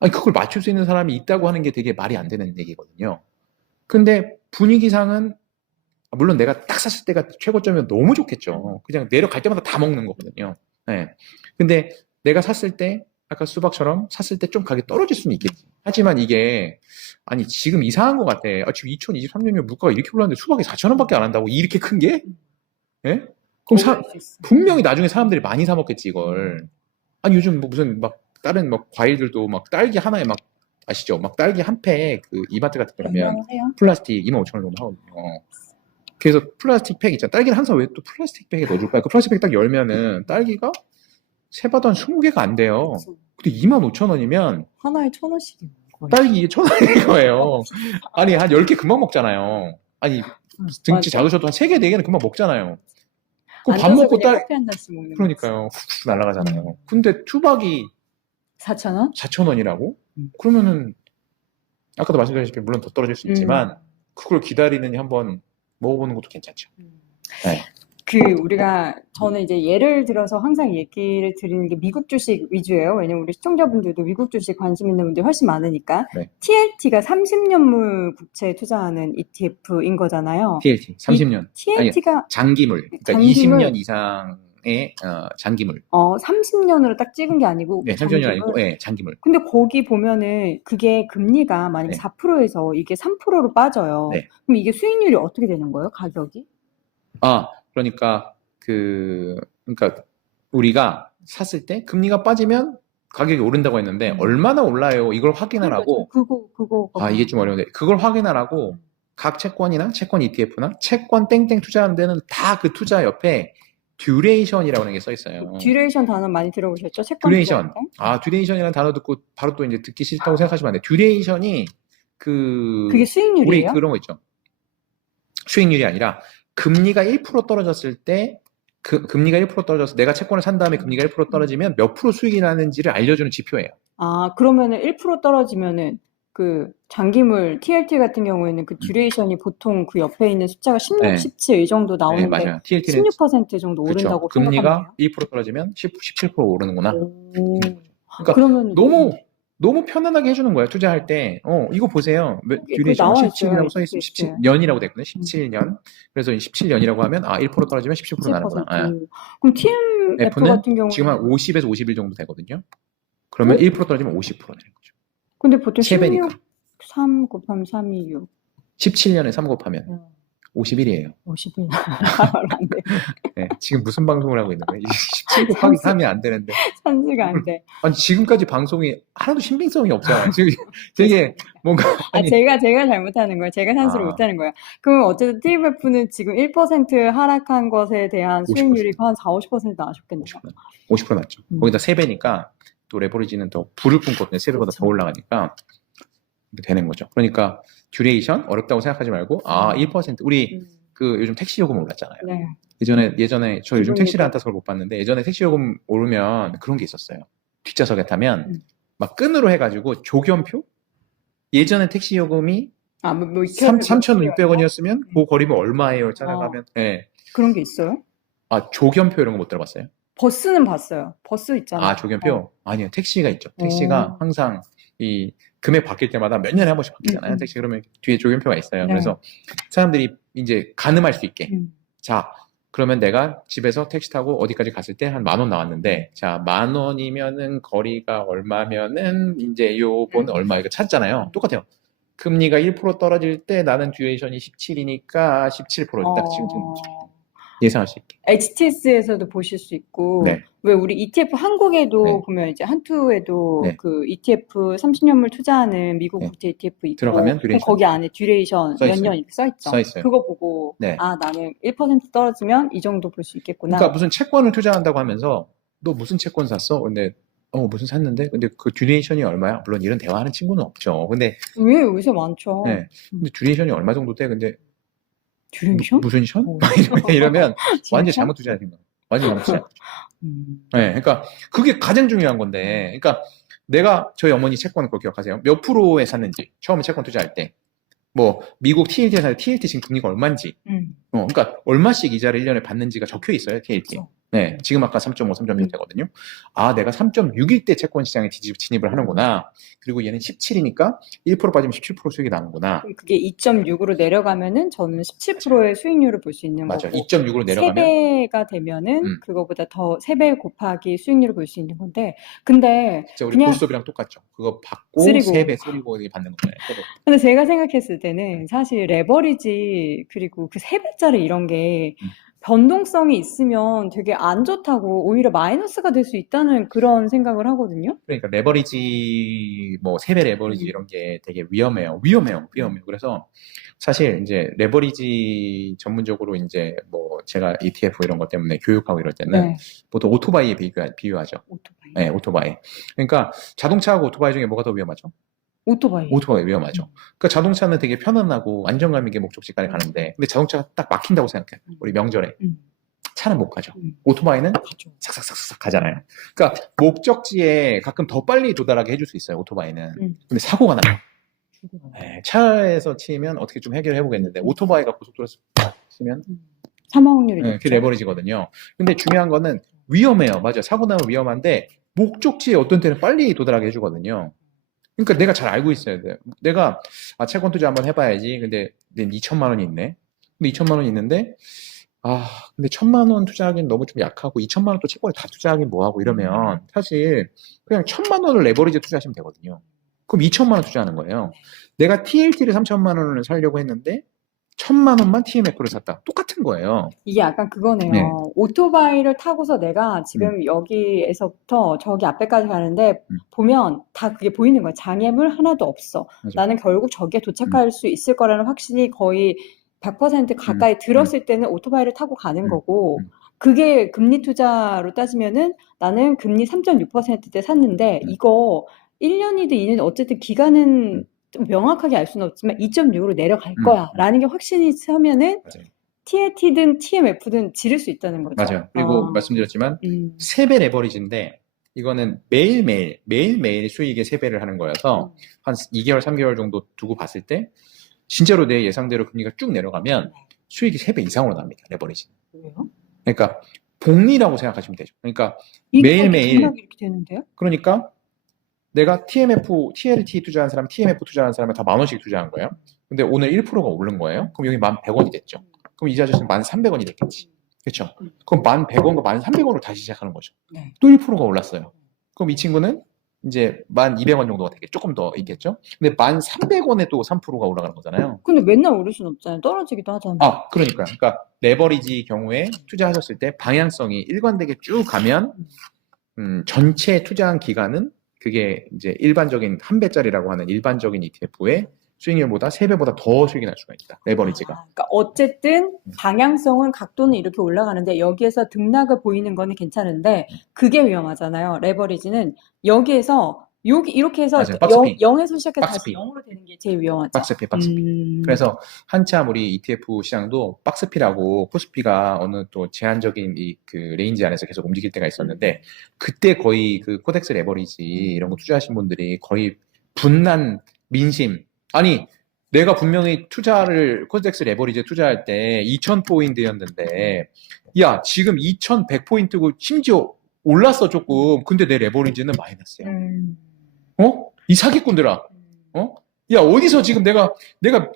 아니 그걸 맞출 수 있는 사람이 있다고 하는 게 되게 말이 안 되는 얘기거든요. 근데 분위기상은 물론 내가 딱 샀을 때가 최고점이면 너무 좋겠죠. 그냥 내려갈 때마다 다 먹는 거거든요. 네. 근데 내가 샀을 때 아까 수박처럼 샀을 때 좀 가격이 떨어질 수는 있겠지. 하지만 이게 아니 지금 이상한 것 같아. 지금 2023년이면 물가가 이렇게 올랐는데 수박이 4,000원밖에 안 한다고 이렇게 큰 게? 예? 그럼 분명히 나중에 사람들이 많이 사 먹겠지 이걸. 아니 요즘 뭐 무슨 막 다른 막 과일들도 막 딸기 하나에 막 아시죠? 막 딸기 한 팩 그 이마트 같은 데 가면 플라스틱 25,000원 정도 하거든요. 그래서 플라스틱 팩 있잖아. 딸기를 항상 왜 또 플라스틱 팩에 넣어줄까요? 그 플라스틱 팩 딱 열면은 딸기가 세봐도 한 20개가 안 돼요. 근데 25,000원이면 하나에 1,000원씩이에요. 딸기 1,000원인 거예요. 아니 한 10개 금방 먹잖아요. 아니 등치 작으셔도 한 3개, 4개는 금방 먹잖아요. 그럼 밥 먹고 커피 한 잔씩 먹는 그러니까요. 훅 날아가잖아요. 근데 투박이 4,000원? 4,000원이라고? 그러면은 아까도 말씀드렸듯이 물론 더 떨어질 수 있지만 그걸 기다리느니 한번 먹어보는 것도 괜찮죠. 네. 저는 이제 예를 들어서 항상 얘기를 드리는 게 미국 주식 위주예요. 왜냐면 우리 시청자분들도 미국 주식 관심 있는 분들이 훨씬 많으니까. 네. TLT가 30년물 국채에 투자하는 ETF인 거잖아요. TLT, 30년. TLT가 장기물. 그러니까 장기물. 20년 이상의 장기물. 30년으로 딱 찍은 게 아니고. 네, 30년 아니고, 네, 장기물. 근데 거기 보면은 그게 금리가 만약에 4%에서 이게 3%로 빠져요. 네. 그럼 이게 수익률이 어떻게 되는 거예요? 가격이? 그러니까 그러니까 우리가 샀을 때 금리가 빠지면 가격이 오른다고 했는데 얼마나 올라요? 이걸 확인하라고. 그거. 이게 좀 어려운데 그걸 확인하라고 각 채권이나 채권 ETF나 채권 땡땡 투자하는 데는 다 그 투자 옆에 듀레이션이라고 하는 게 써 있어요. 듀레이션 단어 많이 들어보셨죠? 채권 듀레이션. 듀레이션이라는 단어 듣고 바로 또 이제 듣기 싫다고 생각하시면 안 돼요. 듀레이션이 그게 수익률이에요? 우리 그런 거 있죠. 수익률이 아니라 금리가 1% 떨어졌을 때 금리가 1% 떨어져서 내가 채권을 산 다음에 금리가 1% 떨어지면 몇 프로 수익이 나는지를 알려주는 지표예요. 그러면은 1% 떨어지면은 그 장기물 TLT 같은 경우에는 그 듀레이션이 보통 그 옆에 있는 숫자가 16, 17 이 정도 나오는데 맞아요. TLT는 16% 정도 오른다고 금리가 생각하면 돼요? 2% 떨어지면 17% 오르는구나. 오. 그러니까 그러면 너무 너무 편안하게 해주는 거예요. 투자할 때. 이거 보세요. 여기 듀레이션 나와 17이라고 있어요. 써있으면 리스트에. 17년이라고 됐거든요. 17년. 그래서 17년이라고 하면 1% 떨어지면 17% 나는구나. 17%. 그럼 TMF F는 같은 경우는 지금 한 50에서 51 정도 되거든요. 그러면 1% 떨어지면 50% 되는 거죠. 근데 보통 3배니까. 16, 3 곱하면 3이 6. 17년에 3 곱하면 51이에요. 50일. 안 돼. 네, 지금 무슨 방송을 하고 있는 거예요? 17 곱하기 3이 안 되는데. 산수가 안 돼. 아니, 지금까지 방송이 하나도 신빙성이 없잖아요. 지금 되게 뭔가. 아니, 제가 잘못하는 거예요. 제가 산수를 못하는 거예요. 그럼 어쨌든 TMF는 지금 1% 하락한 것에 대한 수익률이 한 4, 50% 나셨겠네요. 50% 낮죠. 거기다 3배니까 또 레버리지는 더 불을 뿜거든요. 3배보다 더 올라가니까 되는 거죠. 그러니까 듀레이션 어렵다고 생각하지 말고 1% 우리 그 요즘 택시 요금 올랐잖아요. 네. 예전에 저 요즘 택시를 안 타서 그걸 못 봤는데 예전에 택시 요금 오르면 그런 게 있었어요. 뒷좌석에 타면 막 끈으로 해가지고 조견표? 예전에 택시 요금이 3,600원이었으면 그 거리면 얼마예요? 찾아가면. 네. 그런 게 있어요? 조견표 이런 거 못 들어봤어요? 버스는 봤어요. 버스 있잖아요. 조견표? 아니요. 택시가 있죠. 택시가 항상 이 금액 바뀔 때마다 몇 년에 한 번씩 바뀌잖아요. 택시 그러면 뒤에 조견표가 있어요. 네. 그래서 사람들이 이제 가늠할 수 있게. 자, 그러면 내가 집에서 택시 타고 어디까지 갔을 때 한 10,000원 나왔는데, 자, 10,000원이면은 거리가 얼마면은 이제 요거는 얼마 이거 찾잖아요. 똑같아요. 금리가 1% 떨어질 때 나는 듀레이션이 17이니까 17% 딱 지금 예상할 수 있게. HTS에서도 보실 수 있고, 네. 왜 우리 ETF 한국에도 네. 보면 이제 한투에도 네. 그 ETF 30년물 투자하는 미국 네. 국제 ETF 있고, 들어가면 듀레이션. 거기 안에 듀레이션 몇 년 이렇게 써있죠. 써있어요. 그거 보고, 네. 나는 1% 떨어지면 이 정도 볼 수 있겠구나. 그러니까 무슨 채권을 투자한다고 하면서 너 무슨 채권 샀어? 근데 무슨 샀는데 근데 그 듀레이션이 얼마야? 물론 이런 대화하는 친구는 없죠. 근데 왜 요새 많죠. 네. 근데 듀레이션이 얼마 정도 돼? 근데 듀레이션? 무슨 션? 이러면 완전 잘못 투자하신 거예요. 완전 잘못 투자. 네, 그러니까 그게 가장 중요한 건데, 그러니까 저희 어머니 채권 그거 기억하세요? 몇 프로에 샀는지 처음에 채권 투자할 때. 뭐 미국 TLT에 살 TLT 지금 금리가 얼마인지, 그러니까 얼마씩 이자를 1년에 받는지가 적혀 있어요, TLT. 그렇죠. 네, 지금 아까 3.5, 3.6 되거든요. 내가 3.6일 때 채권 시장에 진입을 하는구나. 그리고 얘는 17이니까 1% 빠지면 17% 수익이 나는구나. 그게 2.6으로 내려가면은 저는 17%의 수익률을 볼 수 있는 맞아요. 거고. 2.6으로 내려가면 3배가 되면은 그거보다 더 3배 곱하기 수익률을 볼 수 있는 건데, 근데 진짜 우리 그냥 고스톱이랑 똑같죠. 그거 받고 쓰리고. 3배 쓰리고 받는 거예요. 근데 제가 생각했을 때는 사실 레버리지 그리고 그 3배짜리 이런 게 변동성이 있으면 되게 안 좋다고 오히려 마이너스가 될 수 있다는 그런 생각을 하거든요. 그러니까 레버리지, 뭐 3배 레버리지 이런 게 되게 위험해요. 그래서 사실 이제 레버리지 전문적으로 이제 뭐 제가 ETF 이런 것 때문에 교육하고 이럴 때는 보통 오토바이에 비유하죠. 오토바이. 네, 오토바이. 그러니까 자동차하고 오토바이 중에 뭐가 더 위험하죠? 오토바이 위험하죠. 그러니까 자동차는 되게 편안하고 안정감 있게 목적지까지 가는데, 근데 자동차가 딱 막힌다고 생각해요. 우리 명절에. 차는 못 가죠. 오토바이는 삭삭삭삭 가잖아요. 그러니까 목적지에 가끔 더 빨리 도달하게 해줄 수 있어요, 오토바이는. 근데 사고가 나요. 차에서 치면 어떻게 좀 해결해 보겠는데, 오토바이가 고속도로에서 치면 사망 확률이 높죠. 그게 레버리지거든요. 근데 중요한 거는 위험해요. 맞아요. 사고 나면 위험한데 목적지에 어떤 때는 빨리 도달하게 해주거든요. 그러니까 내가 잘 알고 있어야 돼요. 내가 채권 투자 한번 해봐야지. 근데 2천만 원이 있네. 근데 2천만 원이 있는데 근데 1,000만 원 투자하기는 너무 좀 약하고 2천만 원 또 채권에 다 투자하긴 뭐하고 이러면 사실 그냥 1,000만 원을 레버리지 투자하시면 되거든요. 그럼 2천만 원 투자하는 거예요. 내가 TLT를 3천만 원을 살려고 했는데 1,000만 원만 TMF를 샀다. 똑같은 거예요. 이게 약간 그거네요. 네. 오토바이를 타고서 내가 지금 여기에서부터 저기 앞에까지 가는데 보면 다 그게 보이는 거야. 장애물 하나도 없어. 맞아. 나는 결국 저기에 도착할 수 있을 거라는 확신이 거의 100% 가까이 들었을 때는 오토바이를 타고 가는 거고, 그게 금리 투자로 따지면은 나는 금리 3.6%대 샀는데 이거 1년이든 2년 어쨌든 기간은 좀 명확하게 알 수는 없지만 2.6으로 내려갈 거야 라는 게 확신이 서면은 맞아요. TLT든 TMF든 지를 수 있다는 거죠. 맞아요. 그리고 말씀드렸지만 3배 레버리지인데 이거는 매일매일 수익의 3배를 하는 거여서 한 2개월, 3개월 정도 두고 봤을 때 진짜로 내 예상대로 금리가 쭉 내려가면 수익이 3배 이상으로 납니다. 레버리지. 왜요? 그러니까 복리라고 생각하시면 되죠. 그러니까 이게 매일매일 이렇게 되는데요? 그러니까 내가 TLT 투자한 사람, TMF 투자한 사람은 다 10,000원씩 투자한 거예요. 근데 오늘 1%가 오른 거예요. 그럼 여기 1,100원이 됐죠. 그럼 이 아저씨는 1,300원이 됐겠지. 그렇죠? 그럼 1,100원과 1,300원으로 다시 시작하는 거죠. 네. 또 1%가 올랐어요. 그럼 이 친구는 이제 1,200원 정도가 되겠죠. 조금 더 있겠죠. 근데 1,300원에 또 3%가 올라가는 거잖아요. 근데 맨날 오를 순 없잖아요. 떨어지기도 하잖아요. 그러니까요. 그러니까 레버리지 경우에 투자하셨을 때 방향성이 일관되게 쭉 가면 전체 투자한 기간은 그게 이제 일반적인 한 배짜리라고 하는 일반적인 ETF의 수익률보다 3배보다 더 수익이 날 수가 있다. 레버리지가. 그러니까 어쨌든 방향성은 각도는 이렇게 올라가는데 여기에서 등락을 보이는 거는 괜찮은데 그게 위험하잖아요. 레버리지는 여기에서 이렇게 해서 맞아요. 박스피. 0에서 시작해서 다시 박스피. 0으로 되는 게 제일 위험하죠. 박스피. 그래서 한참 우리 ETF 시장도 박스피라고 코스피가 어느 또 제한적인 그 레인지 안에서 계속 움직일 때가 있었는데 그때 거의 그 코덱스 레버리지 이런 거 투자하신 분들이 거의 분난 민심. 아니 내가 분명히 코덱스 레버리지에 투자할 때 2,000포인트였는데 야 지금 2,100포인트고 심지어 올랐어 조금. 근데 내 레버리지는 마이너스야. 이 사기꾼들아. 야, 어디서 지금 내가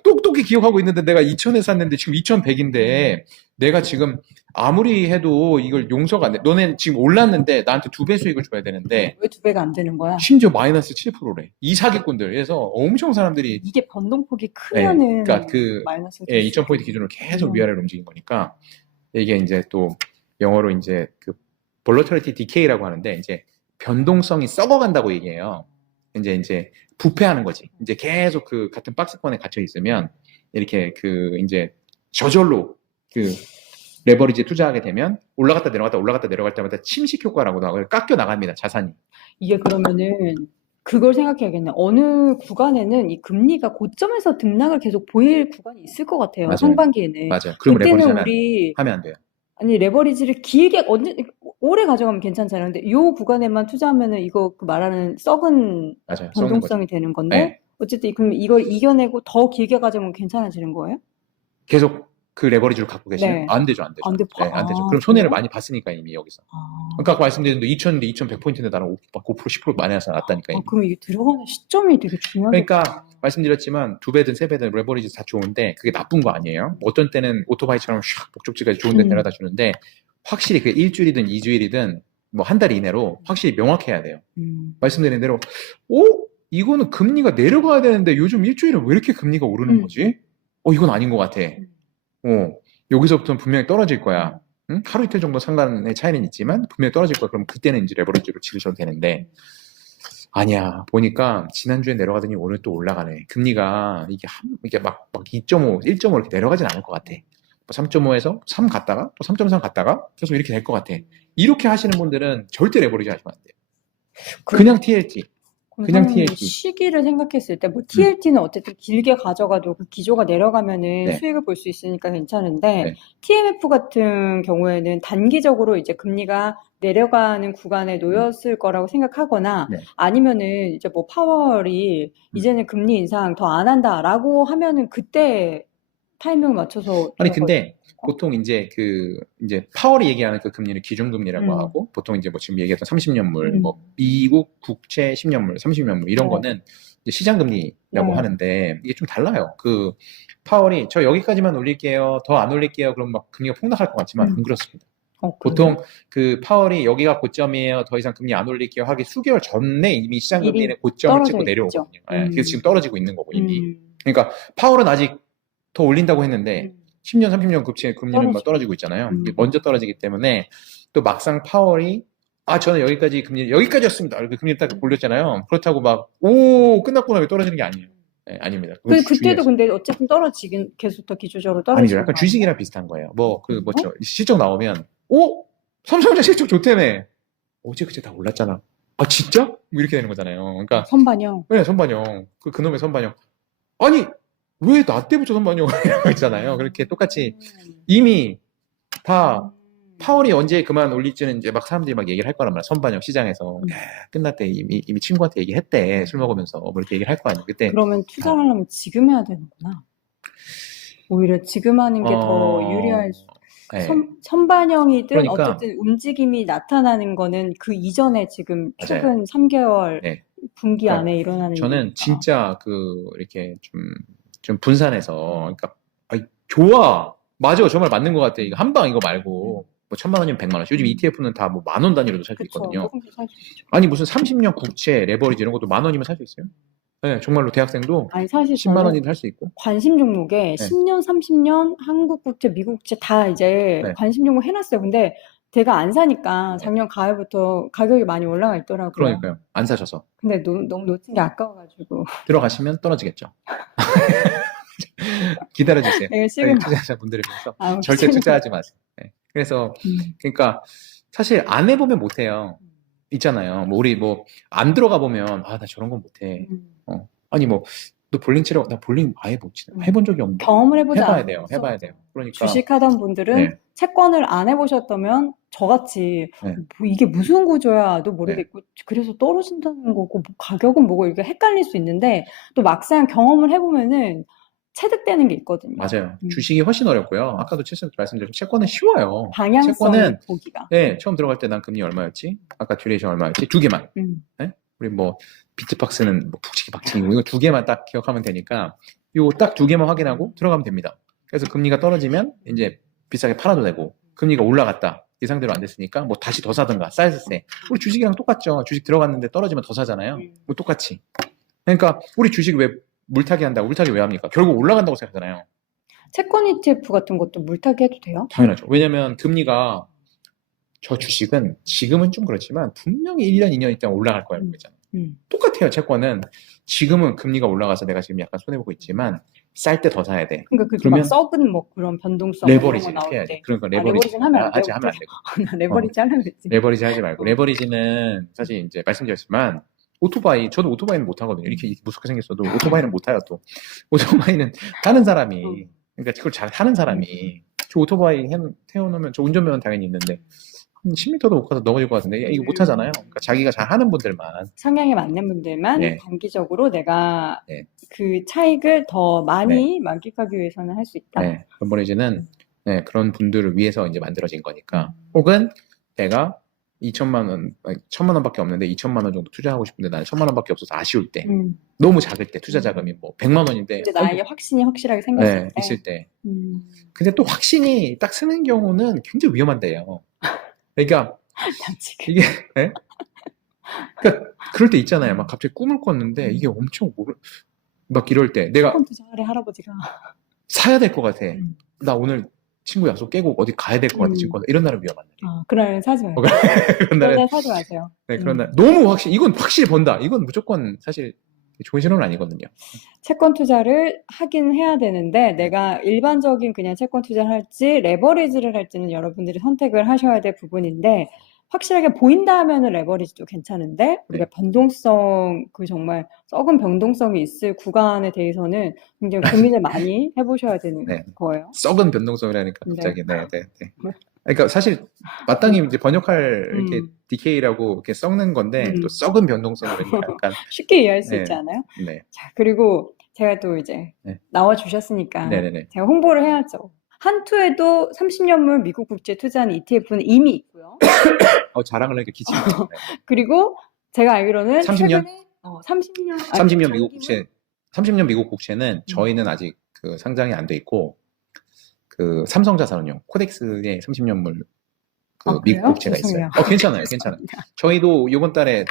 똑똑히 기억하고 있는데 내가 2,000에 샀는데 지금 2,100인데 내가 지금 아무리 해도 이걸 용서가 안 돼. 너네 지금 올랐는데 나한테 2배 수익을 줘야 되는데 왜 2배가 안 되는 거야? 심지어 마이너스 7%래. 이 사기꾼들. 그래서 엄청 사람들이 이게 변동폭이 크면은 그러니까 마이너스 2,000포인트 기준으로 계속 위아래로 움직인 거니까 이게 이제 또 영어로 이제 그 volatility decay라고 하는데 이제 변동성이 썩어간다고 얘기해요. 이제 부패하는 거지. 이제 계속 그 같은 박스권에 갇혀 있으면 이렇게 그 이제 저절로 그 레버리지 투자하게 되면 올라갔다 내려갈 때마다 침식 효과라고도 하고 깎여 나갑니다. 자산이. 이게 그러면은 그걸 생각해야겠네. 어느 구간에는 이 금리가 고점에서 등락을 계속 보일 구간이 있을 것 같아요. 맞아요. 상반기에는. 맞아요. 그럼 그때는 레버리지 하면 안 돼요. 아니 레버리지를 길게 오래 가져가면 괜찮잖아요. 근데 요 구간에만 투자하면은 이거 그 말하는 썩은 맞아요. 변동성이 되는 건데 네. 어쨌든 그럼 이걸 이겨내고 더 길게 가져가면 괜찮아지는 거예요? 계속 그 레버리지를 갖고 계시면 네. 안 되죠. 안 돼. 안 되죠. 아, 그럼 손해를 그래요? 많이 봤으니까 이미 여기서. 아. 그러니까 아까 말씀드린 2,000인데 2,100포인트인데 나는 5% 10% 마이너스 났다니까. 이미. 그럼 이게 들어가는 시점이 되게 중요하겠다. 그러니까 말씀드렸지만 2배든 3배든 레버리지 다 좋은데 그게 나쁜 거 아니에요. 어떤 때는 오토바이처럼 샥 목적지까지 좋은 데 데려다 주는데 확실히 그 1주일이든 2주일이든 뭐 한 달 이내로 확실히 명확해야 돼요. 말씀드린 대로 이거는 금리가 내려가야 되는데 요즘 일주일에 왜 이렇게 금리가 오르는 거지? 이건 아닌 것 같아. 여기서부터는 분명히 떨어질 거야. 응? 하루 이틀 정도 상관의 차이는 있지만 분명히 떨어질 거야. 그럼 그때는 이제 레버리지로 지르셔도 되는데 아니야. 보니까 지난주에 내려가더니 오늘 또 올라가네. 금리가 이게 막 2.5, 1.5 이렇게 내려가진 않을 것 같아. 3.5에서 3 갔다가 또 3.3 갔다가 계속 이렇게 될 것 같아. 이렇게 하시는 분들은 절대 레버리지 하시면 안 돼요. 그냥 TLT. 그냥 TLT. 시기를 생각했을 때 뭐 TLT는 어쨌든 길게 가져가도 그 기조가 내려가면은 네. 수익을 볼 수 있으니까 괜찮은데 네. TMF 같은 경우에는 단기적으로 이제 금리가 내려가는 구간에 놓였을 거라고 생각하거나 네. 아니면은 이제 뭐 파월이 이제는 금리 인상 더 안 한다라고 하면은 그때 타이밍을 맞춰서 아니 근데 보통 이제 파월이 얘기하는 그 금리를 기준금리라고 하고 보통 이제 뭐 지금 얘기했던 30년물 뭐 미국 국채 10년물 30년물 이런 거는 이제 시장금리라고 하는데 이게 좀 달라요. 그 파월이 저 여기까지만 올릴게요. 더 안 올릴게요. 그럼 막 금리가 폭락할 것 같지만 안 그렇습니다. 보통 그 파월이 여기가 고점이에요. 더 이상 금리 안 올릴게요 하기 수개월 전에 이미 시장금리는 고점을 찍고 내려오거든요. 그래서 지금 떨어지고 있는 거고 이미. 그러니까 파월은 아직 더 올린다고 했는데 10년, 30년 국채 금리는 막 떨어지고 있잖아요. 이게 먼저 떨어지기 때문에 또 막상 파월이 저는 여기까지였습니다. 이렇게 금리 딱 올렸잖아요. 그렇다고 막 끝났구나 왜 떨어지는 게 아니에요. 네, 아닙니다. 그때도 근데 어쨌든 떨어지긴 계속 더 기초적으로 떨어지는 아니죠. 약간 주식이랑 비슷한 거예요. 실적 나오면 삼성전자 실적 좋다며. 어제 그제 다 올랐잖아. 진짜? 뭐 이렇게 되는 거잖아요. 그러니까 선반영. 네, 선반영. 그놈의 선반영. 아니 왜 나 때부터 선반영이라고 했잖아요. 그렇게 똑같이 이미 다 파월이 언제 그만 올릴지는 이제 막 사람들이 막 얘기를 할 거란 말이야. 선반영 시장에서 끝났대. 이미 친구한테 얘기했대. 술 먹으면서 뭐 이렇게 얘기를 할 거 아니야. 그때 그러면 투자를 하려면 지금 해야 되는구나. 오히려 지금 하는 게 더 유리할 수. 네. 선반영이든 그러니까, 어쨌든 움직임이 나타나는 거는 그 이전에 지금 최근 3개월 네. 분기 그러니까 안에 일어나는 저는 일이니까. 진짜 이렇게 좀 분산해서, 그러니까, 아이, 좋아. 맞아. 정말 맞는 것 같아. 이거 한방 이거 말고, 뭐 1,000만 원이면 100만 원씩. 요즘 ETF는 다 뭐 10,000원 단위로도 살 수 그쵸. 있거든요. 조금씩 살 수 있죠. 아니, 무슨 30년 국채, 레버리지 이런 것도 10,000원이면 살 수 있어요. 네, 정말로 대학생도 아니, 사실 10만 저는 원이면 살 수 있고. 관심 종목에 네. 10년, 30년 한국 국채, 미국 국채 다 이제 네. 관심 종목 해놨어요. 근데 제가 안 사니까 작년 가을부터 가격이 많이 올라가 있더라고요. 그러니까요. 안 사셔서. 근데 너무 놓친 게 아까워가지고. 들어가시면 떨어지겠죠. 기다려주세요. 내가 지금 투자자분들을 위해서 아, 절대 지금 투자하지 마세요. 네. 그래서 그러니까 사실 안 해보면 못해요. 있잖아요. 뭐 우리 뭐 안 들어가 보면 나 저런 건 못해. 아니 뭐 너 볼링 치러 나 볼링 아예 못 치네. 해본 적이 없는데. 경험을 해보지 해봐야 않아서 돼요. 해봐야 돼요. 그러니까 주식하던 분들은 네. 채권을 안 해보셨다면 저같이 네. 뭐 이게 무슨 구조야도 모르겠고 그래서 떨어진다는 거고 뭐 가격은 뭐고 이렇게 헷갈릴 수 있는데 또 막상 경험을 해보면은 체득되는 게 있거든요. 맞아요. 주식이 훨씬 어렵고요. 아까도 말씀드렸지만 채권은 쉬워요. 방향성 채권은 보기가. 네, 처음 들어갈 때 난 금리 얼마였지? 아까 듀레이션 얼마였지? 2개만. 네? 우리 뭐 비트박스는 뭐 북치기 박치기 이거 2개만 딱 기억하면 되니까 요 딱 2개만 확인하고 들어가면 됩니다. 그래서 금리가 떨어지면 이제 비싸게 팔아도 되고 금리가 올라갔다. 예상대로 안 됐으니까 뭐 다시 더 사든가 사이즈세. 우리 주식이랑 똑같죠. 주식 들어갔는데 떨어지면 더 사잖아요. 뭐 똑같이. 그러니까 우리 주식 왜 물타기 한다고 물타기 왜 합니까? 결국 올라간다고 생각하잖아요. 채권 ETF 같은 것도 물타기 해도 돼요? 당연하죠. 왜냐면 금리가 저 주식은 지금은 좀 그렇지만 분명히 1년, 2년 있다 올라갈 거라고 했잖아요. 똑같아요. 채권은 지금은 금리가 올라가서 내가 지금 약간 손해보고 있지만 쌀 때 더 사야 돼. 그러니까 그렇게 막 썩은 뭐 그런 변동성 레버리지를 나올 해야지. 때. 그러니까 레버리지는 하면 안 하면 돼요. 안 되고. 레버리지 하려고 했지. 레버리지 하지 말고. 레버리지는 사실 이제 말씀드렸지만 오토바이, 저도 오토바이는 못 하거든요. 이렇게 무섭게 생겼어도 오토바이는 못 타요 또. 오토바이는 타는 사람이, 그러니까 그걸 잘 타는 사람이, 저 오토바이 태워놓으면 저 운전면허는 당연히 있는데 한 10m도 못 가서 넘어질 것 같은데 이거 못 하잖아요. 그러니까 자기가 잘 하는 분들만. 성향에 맞는 분들만 단기적으로 내가 그 차익을 더 많이 만끽하기 위해서는 할 수 있다. 네, 레버리지는 그런 분들을 위해서 이제 만들어진 거니까. 혹은 내가 2천만 원, 1,000만 원밖에 없는데 2천만 원 정도 투자하고 싶은데 나는 1,000만 원밖에 없어서 아쉬울 때, 너무 작을 때, 투자 자금이 뭐 100만 원인데 이제 나에게 확신이 확실하게 생겼을 때. 있을 때. 근데 또 확신이 딱 쓰는 경우는 굉장히 위험한데요. 그러니까 이게 그러니까 그럴 때 있잖아요. 막 갑자기 꿈을 꿨는데 이게 엄청 막 이럴 때 내가 투자하래 할아버지가 사야 될 것 같아. 나 오늘 친구 약속 깨고 어디 가야 될 것 같아. 이런 날은 위험한 날. 그날 사지 마세요. 그런 날은 사지 마세요. 네, 그런 날 너무 이건 확실히 번다. 이건 무조건 사실 좋은 신호는 아니거든요. 채권 투자를 하긴 해야 되는데 내가 일반적인 그냥 채권 투자를 할지 레버리지를 할지는 여러분들이 선택을 하셔야 될 부분인데 확실하게 보인다 하면은 레버리지도 괜찮은데 우리가 변동성 그 정말 썩은 변동성이 있을 구간에 대해서는 굉장히 고민을 많이 해보셔야 되는 거예요. 썩은 변동성이라니까 갑자기 그러니까 사실 마땅히 이제 번역할 이렇게 DK라고 이렇게 썩는 건데 또 썩은 변동성이라니까 약간 쉽게 이해할 수 있지 않아요? 네. 자, 그리고 제가 또 이제 나와 주셨으니까 제가 홍보를 해야죠. 한투에도 30년물 미국 국채 투자하는 ETF는 이미 있고요. 자랑을 하니까 기침이 그리고 제가 알기로는 30년? 최근에 30년 30년 미국 국채 30년 미국 국채는 저희는 아직 그 상장이 안 돼 있고 그 삼성자산운용 코덱스의 30년물 그 미국 국채가 있어요. 괜찮아요. 저희도 이번 달에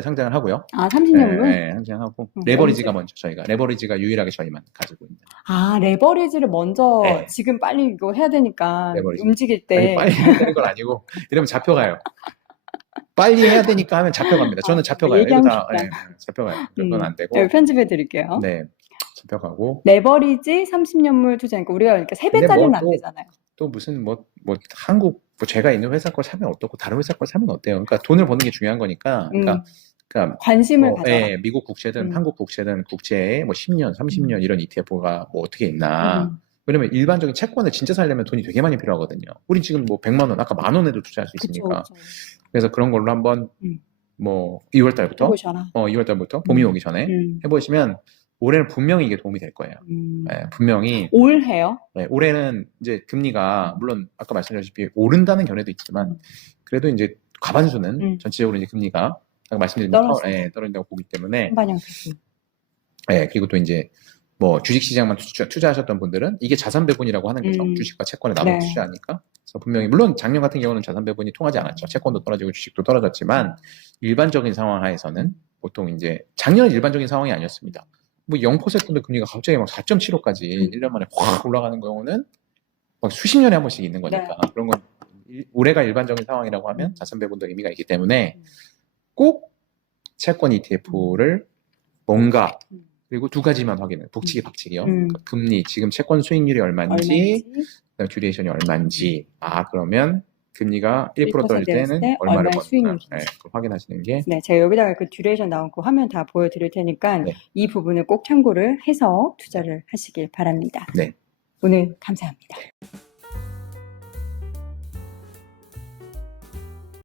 상장을 하고요. 30년물? 네, 상장하고 레버리지가 먼저 저희가 레버리지가 유일하게 저희만 가지고 있는. 레버리지를 먼저 지금 빨리 이거 해야 되니까 레버리지. 움직일 때 빨리 해야 되는 건 아니고 이러면 잡혀가요. 빨리 해야 되니까 하면 잡혀갑니다. 저는 잡혀가요. 이거 다 잡혀가요. 그건 안 되고. 편집해 드릴게요. 네, 잡혀가고. 레버리지 30년물 투자니까 우리가 그러니까 3배짜리는 안 되잖아요. 또 무슨 한국 제가 있는 회사 걸 사면 어떻고 다른 회사 걸 사면 어때요? 그러니까 돈을 버는 게 중요한 거니까. 그러니까 관심을 가져라. 미국 국채든 한국 국채든 국채에 10년, 30년 이런 ETF가 어떻게 있나. 왜냐면 일반적인 채권을 진짜 살려면 돈이 되게 많이 필요하거든요. 우리 지금 100만 원, 아까 10,000원에도 투자할 수 있으니까. 그쵸. 그래서 그런 걸로 한번 2월 달부터 해보셔라. 2월 달부터 봄이 오기 전에 해보시면 올해는 분명히 이게 도움이 될 거예요. 분명히. 올해요? 네, 올해는 이제 금리가 물론 아까 말씀드렸다시피 오른다는 견해도 있지만 그래도 이제 과반수는 전체적으로 이제 금리가 아까 말씀드린 떨어졌어요. 떨어진다고 보기 때문에 선반영 대금. 그리고 또 이제 뭐 주식시장만 투자하셨던 분들은 이게 자산 배분이라고 하는 거죠. 주식과 채권에 나눠 네. 투자하니까. 그래서 분명히 물론 작년 같은 경우는 자산 배분이 통하지 않았죠. 채권도 떨어지고 주식도 떨어졌지만 일반적인 상황 하에서는 보통 이제 작년은 일반적인 상황이 아니었습니다. 뭐 0%도 금리가 갑자기 막 4.75까지 1년 만에 확 올라가는 경우는 막 수십 년에 한 번씩 있는 거니까 그런 건 올해가 일반적인 상황이라고 하면 자산 배분도 의미가 있기 때문에 꼭 채권 ETF를 뭔가 그리고 두 가지만 확인해. 복칙이 박칙이요. 그러니까 금리, 지금 채권 수익률이 얼마인지, 그다음 듀레이션이 얼마인지. 그러면 금리가 1% 떨어질 때는 얼마를 버는가. 그걸 확인하시는 게. 네, 제가 여기다가 그 듀레이션 나온 거 화면 다 보여드릴 테니까 네. 이 부분을 꼭 참고를 해서 투자를 하시길 바랍니다. 네. 오늘 감사합니다.